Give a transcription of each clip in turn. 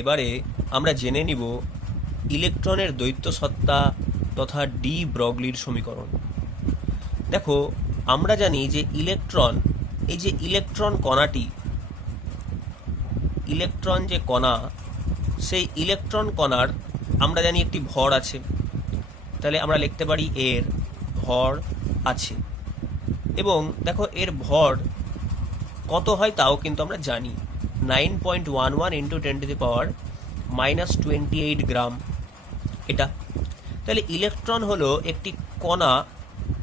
এবারে আমরা জেনে নিব ইলেকট্রনের দ্বৈত সত্তা তথা ডি ব্রগলির সমীকরণ। দেখো, আমরা জানি যে ইলেকট্রন, এই যে ইলেকট্রন কণাটি, ইলেকট্রন যে কণা, সেই ইলেকট্রন কণার আমরা জানি একটি ভর আছে। তাহলে আমরা লিখতে পারি এর ভর আছে। এবং দেখো এর ভর কত হয় তাও কিন্তু আমরা জানি, 9.11 ইন্টু 10⁻⁻28 গ্রাম এটা। তাহলে ইলেকট্রন হলো একটি কণা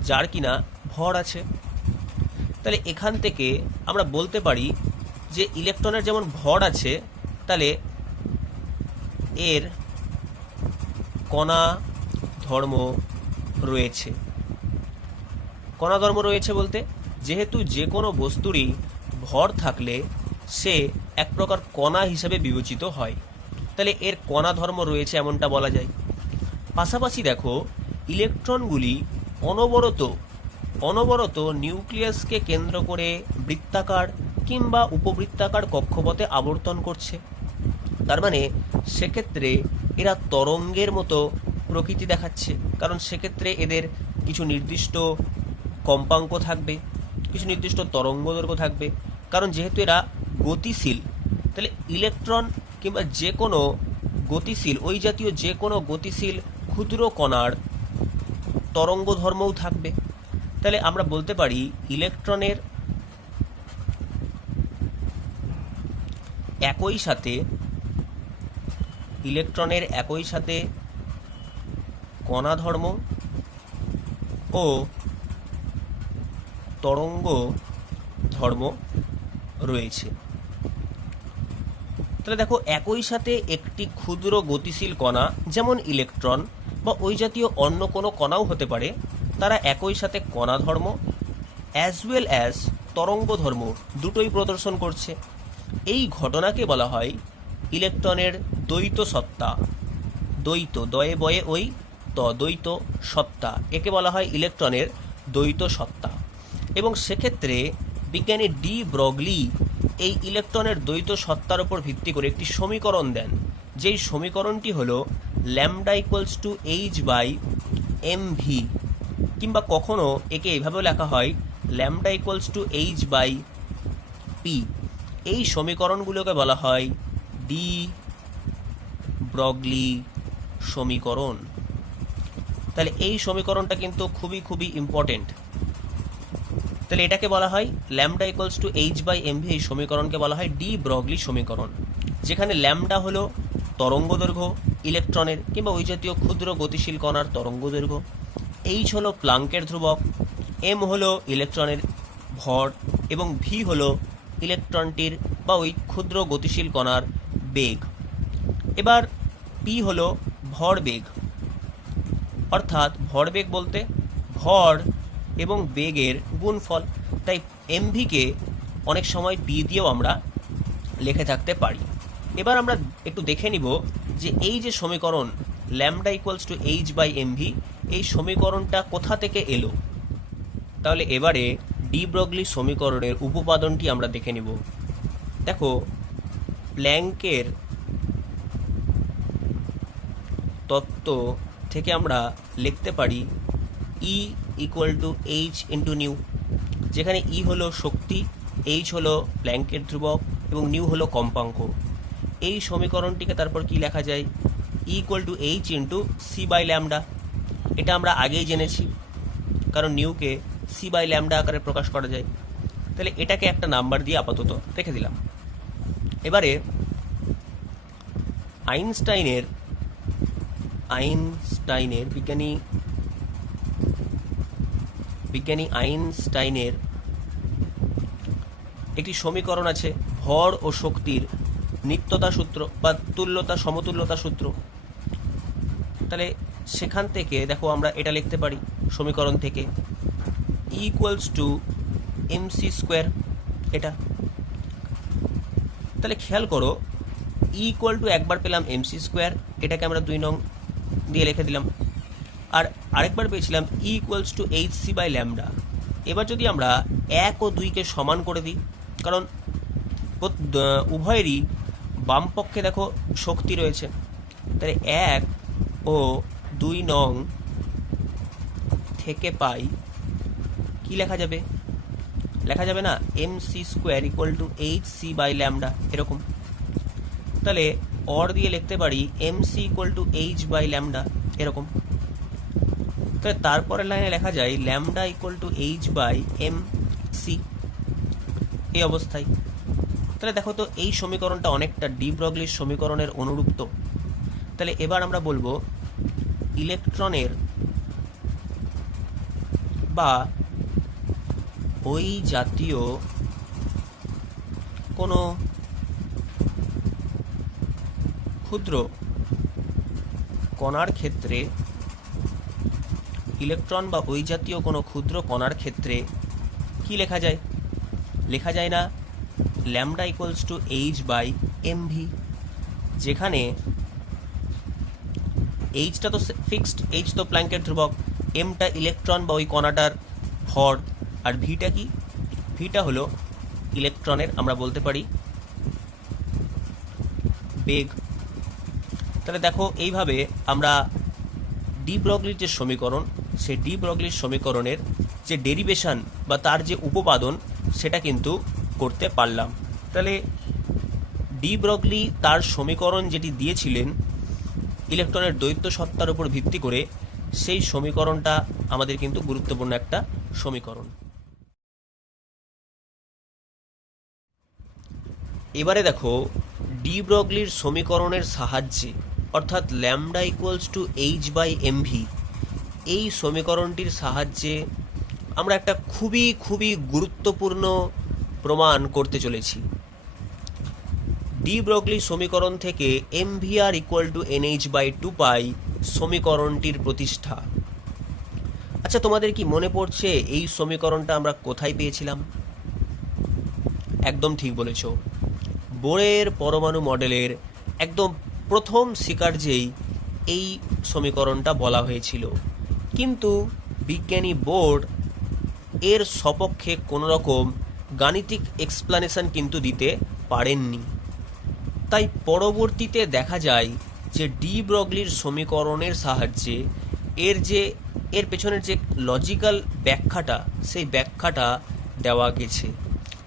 যার কিনা ভর আছে। তাহলে এখান থেকে আমরা বলতে পারি যে ইলেকট্রনের যেমন ভর আছে, তাহলে এর কণা ধর্ম রয়েছে। কণা ধর্ম রয়েছে বলতে, যেহেতু যে কোনো বস্তুরই ভর থাকলে সে এক প্রকার কণা হিসাবে বিবেচিত হয়, তাহলে এর কণা ধর্ম রয়েছে এমনটা বলা যায়। পাশাপাশি দেখো, ইলেকট্রনগুলি অনবরত নিউক্লিয়াসকে কেন্দ্র করে বৃত্তাকার কিংবা উপবৃত্তাকার কক্ষপথে আবর্তন করছে। তার মানে সেক্ষেত্রে এরা তরঙ্গের মতো প্রকৃতি দেখাচ্ছে, কারণ সেক্ষেত্রে এদের কিছু নির্দিষ্ট কম্পাঙ্ক থাকবে, কিছু নির্দিষ্ট তরঙ্গদৈর্ঘ্য থাকবে। কারণ যেহেতু এরা গতিশীল, তাহলে ইলেকট্রন কিংবা যে কোনো গতিশীল, ওই জাতীয় যে কোনো গতিশীল ক্ষুদ্র কণার তরঙ্গ ধর্মও থাকবে। তাহলে আমরা বলতে পারি ইলেকট্রনের একই সাথে কণা ধর্ম ও তরঙ্গ ধর্ম রয়েছে। তাহলে দেখো, একই সাথে একটি ক্ষুদ্র গতিশীল কণা যেমন ইলেকট্রন বা ওই জাতীয় অন্য কোনো কণাও হতে পারে, তারা একই সাথে কণা ধর্ম অ্যাজ ওয়েল অ্যাজ তরঙ্গ ধর্ম দুটোই প্রদর্শন করছে। এই ঘটনাকে বলা হয় ইলেকট্রনের দ্বৈত সত্তা। দ্বৈত, দয়ে বয়ে ওই দ্বৈত সত্তা, একে বলা হয় ইলেকট্রনের দ্বৈত সত্তা। এবং সেক্ষেত্রে বিজ্ঞানী ডি ব্রগলি এই ইলেকট্রনের দ্বৈত সত্তার উপর ভিত্তি করে একটি সমীকরণ দেন, যেই সমীকরণটি হলো ল্যামডা ইকুয়ালস টু h/mv, কিংবা কখনো একে এইভাবেও লেখা হয় ল্যামডা ইকুয়ালস টু h/p। এই সমীকরণগুলোকে বলা হয় ডি ব্রগলি সমীকরণ। তাহলে এই সমীকরণটা কিন্তু খুবই ইম্পর্টেন্ট। তাহলে এটাকে বলা হয় ল্যামডা ইকুয়ালস টু h/mv, এই সমীকরণকে বলা হয় ডি ব্রগলি সমীকরণ, যেখানে ল্যামডা হলো তরঙ্গদৈর্ঘ্য ইলেকট্রনের কিংবা ওই জাতীয় ক্ষুদ্র গতিশীল কণার তরঙ্গদৈর্ঘ্য, এইচ হলো প্লাঙ্কের ধ্রুবক, এম হলো ইলেকট্রনের ভর এবং ভি হলো ইলেকট্রনটির বা ওই ক্ষুদ্র গতিশীল কণার বেগ। এবার পি হলো ভরবেগ, অর্থাৎ ভরবেগ বলতে ভর এবং বেগের গুণফল। তাই এমভিকে অনেক সময় পি দিয়েও আমরা লিখে থাকতে পারি। এবার আমরা একটু দেখে নিব যে এই যে সমীকরণ ল্যামডা ইকুয়ালস টু h/mv, এই সমীকরণটা কোথা থেকে এলো। তাহলে এবারে ডি ব্রগলি সমীকরণের উপপাদনটি আমরা দেখে নিব। দেখো, প্ল্যাঙ্কের তত্ত্ব থেকে আমরা লিখতে পারি E equal to h into new, যেখানে E হলো শক্তি, h হলো প্ল্যাঙ্কের ধ্রুবক এবং নিউ হলো কম্পাঙ্ক। এই সমীকরণটিকে তারপর কি লেখা যায়, E equal to h into c/ল্যামডা। এটা আমরা আগেই জেনেছি, কারণ নিউকে c/ল্যামডা আকারে প্রকাশ করা যায়। তাহলে এটাকে একটা নাম্বার দিয়ে আপাতত রেখে দিলাম। এবারে আইনস্টাইনের বিজ্ঞানী আইনস্টাইনের একটি সমীকরণ আছে ভর ও শক্তির নিত্যতা সূত্র বা সমতুল্যতা সূত্র। তাহলে সেখান থেকে দেখো আমরা এটা লিখতে পারি সমীকরণ থেকে E ইকুয়ালস টু mc², এটা। তাহলে খেয়াল করো, E ইকুয়াল টু একবার পেলাম mc², এটাকে আমরা 2 নং দিয়ে লিখে দিলাম, আর আরেকবার পেয়েছিলাম E ইকুয়ালস টু hc/ল্যামডা। এবার যদি আমরা 1 ও 2কে সমান করে দিই, কারণ উভয়েরই বাম পক্ষে দেখো শক্তি রয়েছে, তাহলে 1 ও 2 নং থেকে পাই কি লেখা যাবে? লেখা যাবে না mc square equal to hc by lambda, এরকম। তাহলে অর দিয়ে লিখতে পারি mc equal to h by lambda, এরকম। তাহলে তারপরের লাইনে লেখা যায় lambda equal to h by mc, এই অবস্থায়। তাহলে দেখো তো এই সমীকরণটা অনেকটা ডি ব্রগলির সমীকরণের অনুরূপ। তো তাহলে এবার আমরা বলবো ইলেকট্রনের বা ওই জাতীয় কোনো ক্ষুদ্র কণার ক্ষেত্রে, ইলেকট্রন বা ওই জাতীয় কোনো ক্ষুদ্র কণার ক্ষেত্রে কি লেখা যায়? লেখা যায় না lambda equals to H by MV, যেখানে এইচটা তো ফিক্সড, এইচ তো প্ল্যাঙ্কের ধ্রুবক, এমটা ইলেকট্রন বা ওই কণাটার ভর, আর ভিটা কি? ভিটা হলো ইলেকট্রনের আমরা বলতে পারি বেগ। তাহলে দেখো এইভাবে আমরা ডি ব্রগলির যে সমীকরণ, সেই ডি ব্রগলির সমীকরণের যে ডেরিভেশন বা তার যে উপপাদন সেটা কিন্তু করতে পারলাম। তাহলে ডি ব্রগলি তার সমীকরণ যেটি দিয়েছিলেন ইলেকট্রনের দ্বৈত সত্তার উপর ভিত্তি করে, সেই সমীকরণটা আমাদের কিন্তু গুরুত্বপূর্ণ একটা সমীকরণ। এবারে দেখো ডি ব্রগলির সমীকরণের সাহায্যে, অর্থাৎ lambda equals to H by MV, এই সমীকরণটির সাহায্যে আমরা একটা খুবই খুবই গুরুত্বপূর্ণ প্রমাণ করতে চলেছি। ডি ব্রগলি সমীকরণ থেকে MVR equal to NH by 2 সমীকরণটির প্রতিষ্ঠা। আচ্ছা, তোমাদের কি মনে পড়ছে এই সমীকরণটা আমরা কোথায় পেয়েছিলাম? একদম ঠিক বলেছ, বোরের পরমাণু মডেলের একদম প্রথম স্বীকার্যেই এই সমীকরণটা বলা হয়েছিল, কিন্তু বিজ্ঞানী বোর এর সপক্ষে কোনো রকম গাণিতিক এক্সপ্লানেশন কিন্তু দিতে পারেননি। তাই পরবর্তীতে দেখা যায় যে ডি ব্রগলির সমীকরণের সাহায্যে এর পেছনের যে লজিক্যাল ব্যাখ্যাটা, সেই ব্যাখ্যাটা দেওয়া গেছে।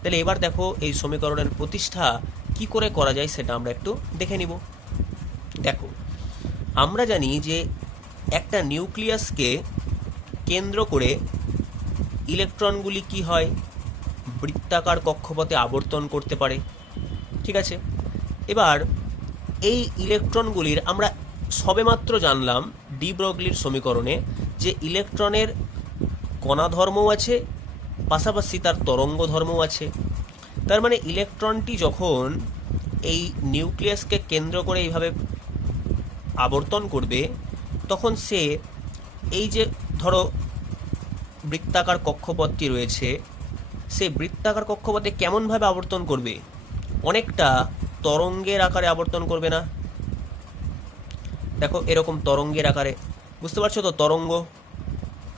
তাহলে এবার দেখো এই সমীকরণের প্রতিষ্ঠা কি করে করা যায় সেটা আমরা একটু দেখে নিব। দেখো, আমরা জানি যে একটা নিউক্লিয়াসকে কেন্দ্র করে ইলেকট্রনগুলি কি হয়? বৃত্তাকার কক্ষপথে আবর্তন করতে পারে, ঠিক আছে। এবার এই ইলেকট্রনগুলির আমরা সবেমাত্র জানলাম ডি ব্রগলির সমীকরণে যে ইলেকট্রনের কণা ধর্মও আছে, পাশাপাশি তার তরঙ্গ ধর্মও আছে। তার মানে ইলেকট্রনটি যখন এই নিউক্লিয়াসকে কেন্দ্র করে এইভাবে আবর্তন করবে, তখন সে এই যে ধরো বৃত্তাকার কক্ষপথটি রয়েছে, সেই বৃত্তাকার কক্ষপথে কেমনভাবে আবর্তন করবে? অনেকটা তরঙ্গের আকারে আবর্তন করবে না? দেখো এরকম তরঙ্গের আকারে, বুঝতে পারছো তো? তরঙ্গ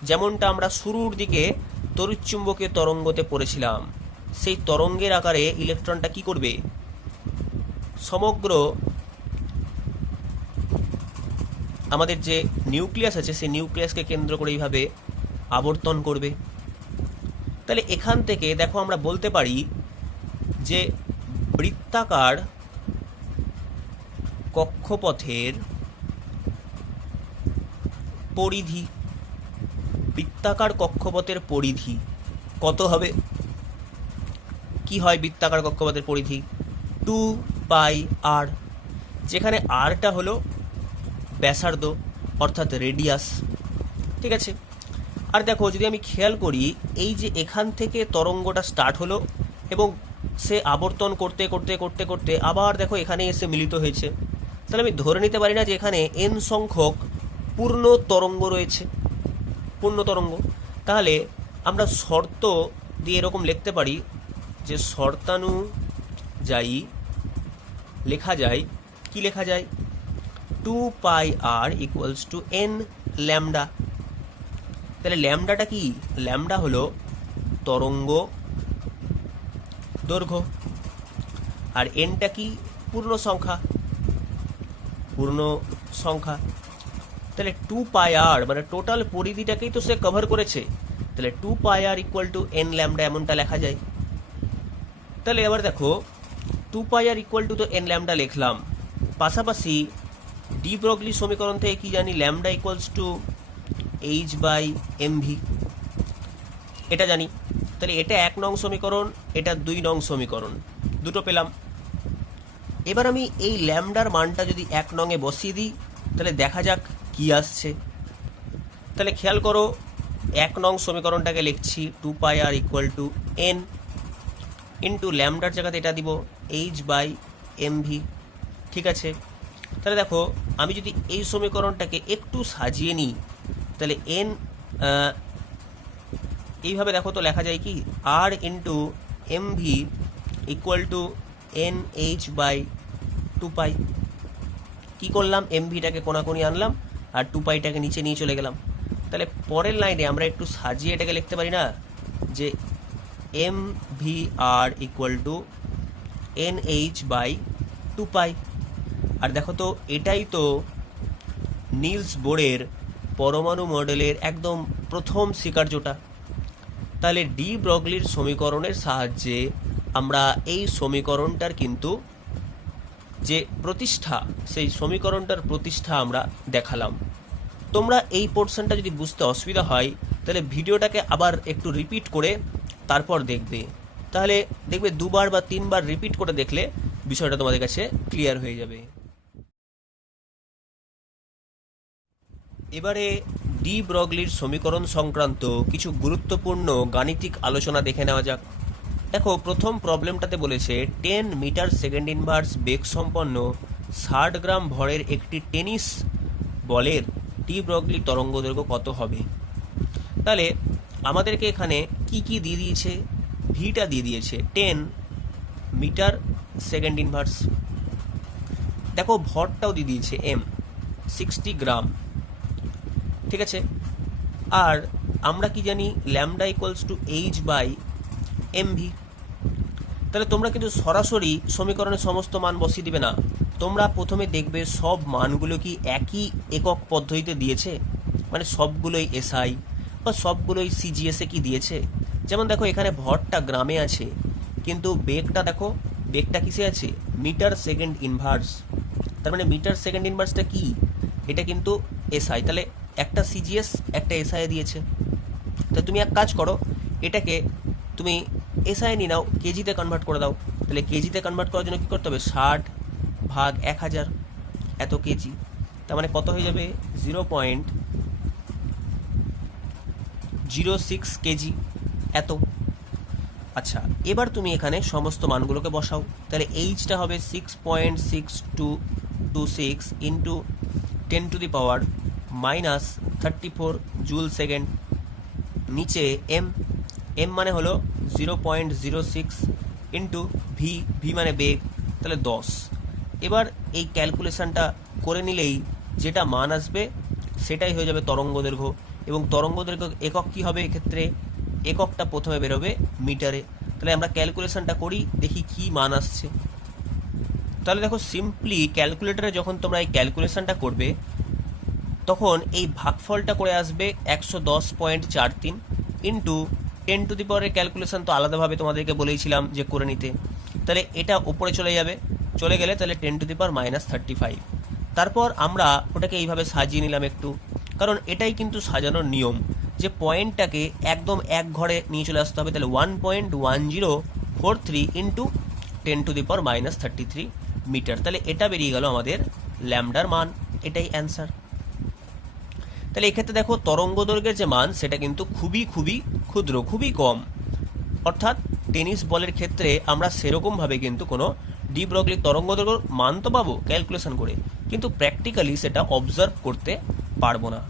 যেমনটা আমরা শুরুর দিকে তড়িৎচুম্বকীয় তরঙ্গতে পড়েছিলাম, সেই তরঙ্গের আকারে ইলেকট্রনটা কি করবে? সমগ্র আমাদের যে নিউক্লিয়াস আছে সেই নিউক্লিয়াসকে কেন্দ্র করে এইভাবে আবর্তন করবে। তাহলে এখান থেকে দেখো আমরা বলতে পারি যে বৃত্তাকার কক্ষপথের পরিধি, বৃত্তাকার কক্ষপথের পরিধি কত হবে? কি হয় বৃত্তাকার কক্ষপথের পরিধি? 2πr, যেখানে আরটা হলো ব্যাসার্ধ অর্থাৎ রেডিয়াস, ঠিক আছে। আর দেখো যদি আমি খেয়াল করি, এই যে এখান থেকে তরঙ্গটা স্টার্ট হলো এবং সে আবর্তন করতে করতে করতে করতে আবার দেখো এখানে এসে মিলিত হয়েছে, তাহলে আমি ধরে নিতে পারি না যে এখানে n সংখ্যক পূর্ণ তরঙ্গ রয়েছে, পূর্ণ তরঙ্গ। তাহলে আমরা শর্ত দিয়ে এরকম লিখতে পারি যে শর্তানুযায়ী লেখা যায়, কি লেখা যায়? 2πr equals to n lambda. তাহলে ল্যামডাটা কি? ল্যামডা হলো তরঙ্গ দৈর্ঘ্য, আর এনটা কি? পূর্ণ সংখ্যা, তাহলে 2πr মানে টোটাল পরিধিটাকেই তো সে কভার করেছে, তাহলে 2πr equal to n lambda এমনটা লেখা যায়। তাহলে এবার দেখো 2πr ইকুয়াল টু তো n ল্যামডা লিখলাম, পাশাপাশি ডি ব্রগলি সমীকরণ থেকে কি জানি, ল্যামডা ইকুয়ালস টু h/mv, এটা জানি। তাহলে এটা 1 নং সমীকরণ, এটা 2 নং সমীকরণ, দুটো পেলাম। এবার আমি এই ল্যামডার মানটা যদি 1 নংয়ে বসিয়ে দিই, তাহলে দেখা যাক কি আসছে। তাহলে খেয়াল করো, 1 নং সমীকরণটাকে লিখছি 2πr equal to n into ল্যামডার জায়গাতে এটা দিব h/mv, ঠিক আছে। তাহলে দেখো আমি যদি এই সমীকরণটাকে একটু সাজিয়ে নিই, তাহলে n এইভাবে দেখো তো লেখা যায় কি, r into mv equal to nh/2π। কী করলাম, mvটাকে কোনাকুনি আনলাম আর 2πটাকে নিচে নিয়ে চলে গেলাম। তাহলে পরের লাইনে আমরা একটু সাজিয়ে এটাকে লিখতে পারি না, যে mvr ইকুয়াল টু nh/2π। আর দেখো তো এটাই তো নিলস বোরের পরমাণু মডেলের একদম প্রথম স্বীকার্যটা। তাহলে ডি ব্রগলির সমীকরণের সাহায্যে আমরা এই সমীকরণটার কিন্তু যে প্রতিষ্ঠা, সেই সমীকরণটার প্রতিষ্ঠা আমরা দেখালাম। তোমরা এই পোর্শনটা যদি বুঝতে অসুবিধা হয়, তাহলে ভিডিওটাকে আবার একটু রিপিট করে তারপর দেখবে, তাহলে দেখবে 2বার বা 3বার রিপিট করে দেখলে বিষয়টা তোমাদের কাছে ক্লিয়ার হয়ে যাবে। এবারে ডি ব্রগলির সমীকরণ সংক্রান্ত কিছু গুরুত্বপূর্ণ গাণিতিক আলোচনা দেখে নেওয়া যাক। দেখো প্রথম প্রবলেমটাতে বলেছে 10 মিটার সেকেন্ড ইনভার্স বেগ সম্পন্ন 60 গ্রাম ভরের একটি টেনিস বলের ডি ব্রগলি তরঙ্গ দৈর্ঘ্য কত হবে। তাহলে আমাদেরকে এখানে কি কি দিয়ে দিয়েছে, ভিটা দিয়ে দিয়েছে 10 মিটার সেকেন্ড ইনভার্স, দেখো ভরটাও দিয়ে দিয়েছে m 60 গ্রাম, ঠিক আছে। আর আমরা কি জানি, ল্যামডা ইকুয়ালস টু h/mv। তাহলে তোমরা কিন্তু সরাসরি সমীকরণের সমস্ত মান বসিয়ে দিবে না, তোমরা প্রথমে দেখবে সব মানগুলো কি একই একক পদ্ধতিতে দিয়েছে, মানে সবগুলোই এসআই বা সবগুলোই সিজিএসে কি দিয়েছে। যেমন দেখো এখানে ভরটা গ্রামে আছে, কিন্তু বেগটা দেখো, বেগটা কিসে আছে, মিটার সেকেন্ড ইনভার্স। তার মানে মিটার সেকেন্ড ইনভার্সটা কি, এটা কিন্তু এসআই, তাহলে একটা সিজিএস একটা এসআই দিয়েছে। তো তুমি এক কাজ করো, এটাকে তুমি এসআই নিয়ে নাও, কেজিতে কনভার্ট করে দাও। তাহলে কেজিতে কনভার্ট করার জন্য কী করতে হবে, 60/1000 এত কেজি, তার মানে কত হয়ে যাবে 0.06 কেজি এত। আচ্ছা, এবার তুমি এখানে সমস্ত মানগুলোকে বসাও। তাহলে এইচটা হবে 6.6226 ইন্টু 10⁻⁻34 জুল সেকেন্ড, নিচে এম মানে হলো 0.06 ইন্টু ভি মানে বেগ, তাহলে 10। এবার এই ক্যালকুলেশনটা করে নিলেই যেটা মান আসবে সেটাই হয়ে যাবে তরঙ্গ দৈর্ঘ্য। এবং তরঙ্গ দৈর্ঘ্য একক কী হবে, এক্ষেত্রে এককটা প্রথমে বেরোবে মিটারে। তাহলে আমরা ক্যালকুলেশনটা করি, দেখি কি মান আসছে। তাহলে দেখো সিম্পলি ক্যালকুলেটরে যখন তোমরা এই ক্যালকুলেশনটা করবে, তখন এই ভাগফলটা করে আসবে 110.43 ইন্টু 10⁻⁻, ক্যালকুলেশন তো আলাদাভাবে তোমাদেরকে বলেইছিলাম যে করে নিতে। তাহলে এটা উপরে চলে যাবে, চলে গেলে তাহলে 10⁻⁻35। তারপর আমরা ওটাকে এইভাবে সাজিয়ে নিলাম একটু, কারণ এটাই কিন্তু সাজানোর নিয়ম, যে পয়েন্টটাকে একদম এক ঘরে নিয়ে চলে আসতে হবে। তাহলে 1.1043 ইন্টু 10⁻⁻33 মিটার। তাহলে এটা বেরিয়ে গেল আমাদের ল্যামডার মান, এটাই অ্যান্সার। তাহলে এক্ষেত্রে দেখো তরঙ্গ দৈর্ঘ্যের যে মান সেটা কিন্তু খুবই ক্ষুদ্র, খুবই কম। অর্থাৎ টেনিস বলের ক্ষেত্রে আমরা সেরকমভাবে কিন্তু কোনো ডি ব্রগলি তরঙ্গ দৈর্ঘ্যের মান তো পাবো ক্যালকুলেশন করে, কিন্তু প্র্যাকটিক্যালি সেটা অবজার্ভ করতে পারবো না।